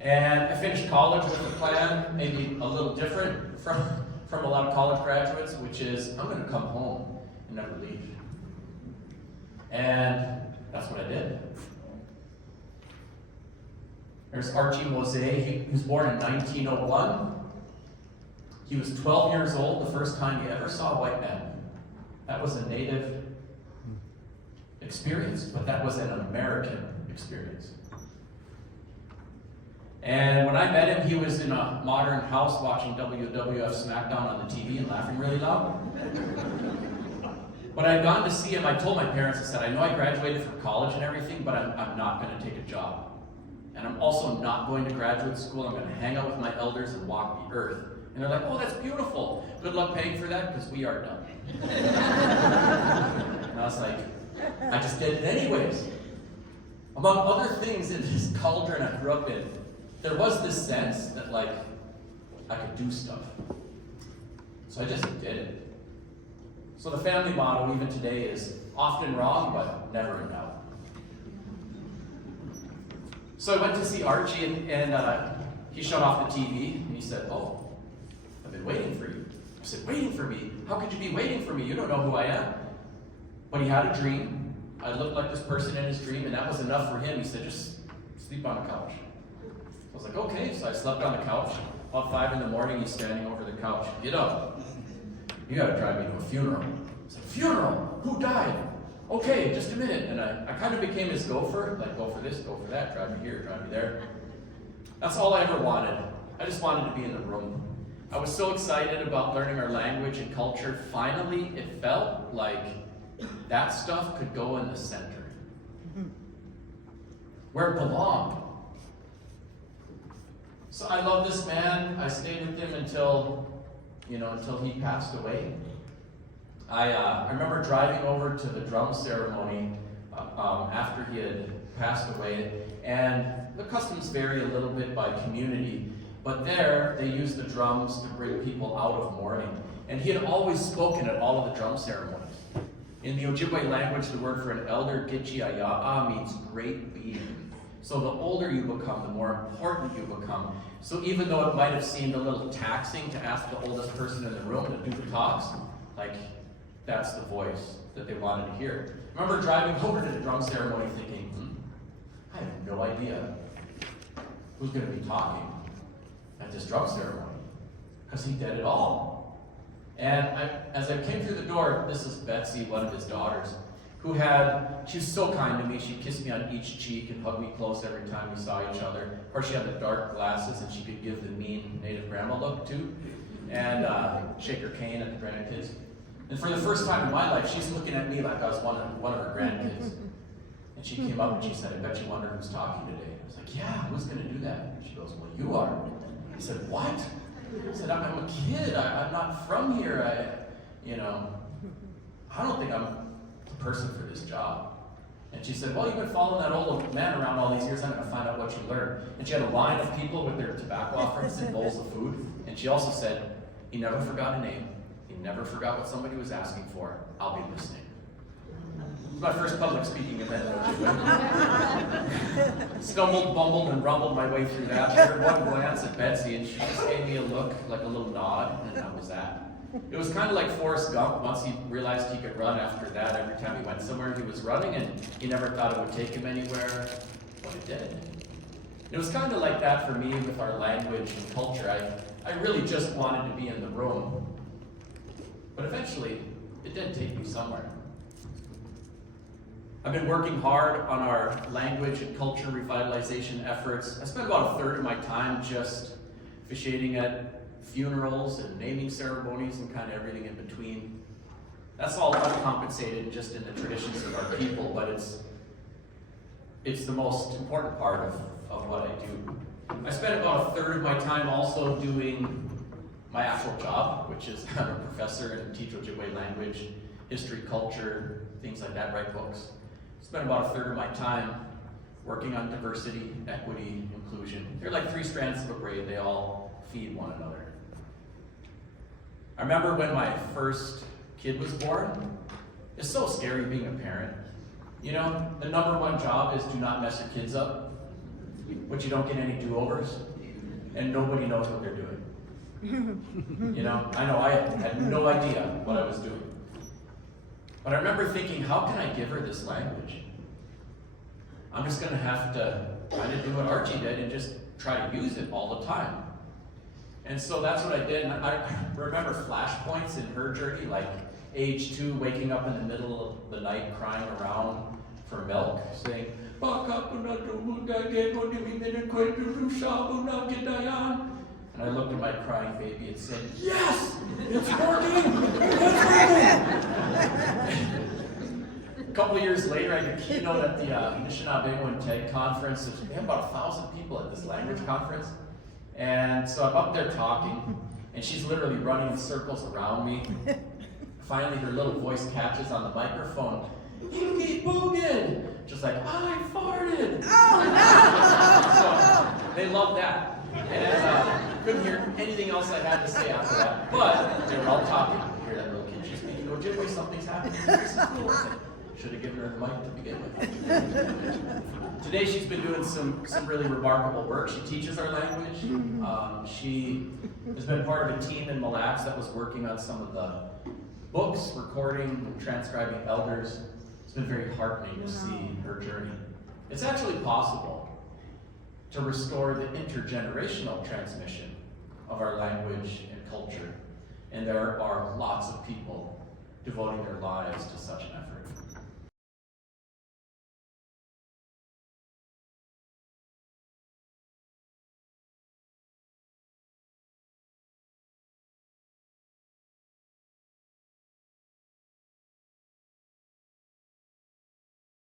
And I finished college with a plan, maybe a little different from a lot of college graduates, which is I'm going to come home and never leave. And that's what I did. There's Archie Mosay. He was born in 1901. He was 12 years old the first time he ever saw a white man. That was a native experience, but that was an American experience. And when I met him, he was in a modern house watching WWF SmackDown on the TV and laughing really loud. But I'd gone to see him. I told my parents, I said, I know I graduated from college and everything, but I'm not going to take a job. And I'm also not going to graduate school. I'm going to hang out with my elders and walk the earth. And they're like, oh, that's beautiful. Good luck paying for that, because we are done. And I was like, I just did it anyways. Among other things in this cauldron I grew up in, there was this sense that, like, I could do stuff. So I just did it. So the family motto, even today, is often wrong, but never in doubt. So I went to see Archie, and he shut off the TV, and he said, oh, I've been waiting for you. I said, waiting for me? How could you be waiting for me? You don't know who I am. But he had a dream. I looked like this person in his dream, and that was enough for him. He said, just sleep on the couch. I was like, okay. So I slept on the couch. About 5 in the morning, he's standing over the couch. Get up. You got to drive me to a funeral. I said, funeral? Who died? Okay, just a minute. And I kind of became his gopher, like go for this, go for that, drive me here, drive me there. That's all I ever wanted. I just wanted to be in the room. I was so excited about learning our language and culture. Finally, it felt like that stuff could go in the center, where it belonged. So I love this man. I stayed with him until he passed away. I remember driving over to the drum ceremony after he had passed away, and the customs vary a little bit by community, but there they use the drums to bring people out of mourning. And he had always spoken at all of the drum ceremonies. In the Ojibwe language, the word for an elder, Gitchiaya'a, means great being. So the older you become, the more important you become. So even though it might have seemed a little taxing to ask the oldest person in the room to do the talks, like, that's the voice that they wanted to hear. I remember driving over to the drum ceremony thinking, I have no idea who's going to be talking at this drum ceremony, because he did it all. And as I came through the door, this is Betsy, one of his daughters, she was so kind to me. She kissed me on each cheek and hugged me close every time we saw each other. Of course, she had the dark glasses, and she could give the mean native grandma look too, and shake her cane at the grandkids. And for the first time in my life, she's looking at me like I was one of her grandkids. And she came up and she said, I bet you wonder who's talking today. I was like, yeah, who's going to do that? And she goes, well, you are. I said, what? I said, I'm a kid. I'm not from here. I don't think I'm the person for this job. And she said, well, you've been following that old man around all these years. I'm going to find out what you learned. And she had a line of people with their tobacco offerings and bowls of food. And she also said, he never forgot a name. He never forgot what somebody was asking for. I'll be listening. It was my first public speaking event in Ojibwe. Stumbled, bumbled, and rumbled my way through that. I heard one glance at Betsy, and she just gave me a look, like a little nod, and that was that. It was kind of like Forrest Gump. Once he realized he could run after that, every time he went somewhere, he was running, and he never thought it would take him anywhere, but it did. It was kind of like that for me with our language and culture. I really just wanted to be in the room. But eventually, it did take me somewhere. I've been working hard on our language and culture revitalization efforts. I spent about 1/3 of my time just officiating at funerals and naming ceremonies and kind of everything in between. That's all uncompensated just in the traditions of our people, but it's the most important part of what I do. I spent about 1/3 of my time also doing my actual job, which is I'm a professor and teach Ojibwe language, history, culture, things like that, write books. Spend about 1/3 of my time working on diversity, equity, inclusion. They're like 3 strands of a braid. They all feed one another. I remember when my first kid was born. It's so scary being a parent. You know, the #1 job is do not mess your kids up. but you don't get any do-overs, and nobody knows what they're doing. You know I had no idea what I was doing. But I remember thinking, how can I give her this language? I'm just going to have to kind of do what Archie did and just try to use it all the time. And so that's what I did. And I remember flashpoints in her journey, like age 2, waking up in the middle of the night crying around for milk, saying, and I looked at my crying baby and said, yes, it's working, it's working. A couple of years later, I did a keynote at the Anishinaabe TED conference. We had about 1,000 people at this language conference. And so I'm up there talking, and she's literally running in circles around me. Finally, her little voice catches on the microphone. Boogie, boogin! Just like, I farted! Oh, no! So they loved that. And couldn't hear anything else I had to say after that. But they were all talking. You hear that little kid, she's speaking Ojibwe, something's happening. This is cool. Should have given her the mic to begin with. Today she's been doing some really remarkable work. She teaches our language. She has been part of a team in Mille Lacs that was working on some of the books, recording, and transcribing elders. It's been very heartening to see her journey. It's actually possible to restore the intergenerational transmission of our language and culture. And there are lots of people devoting their lives to such an effort.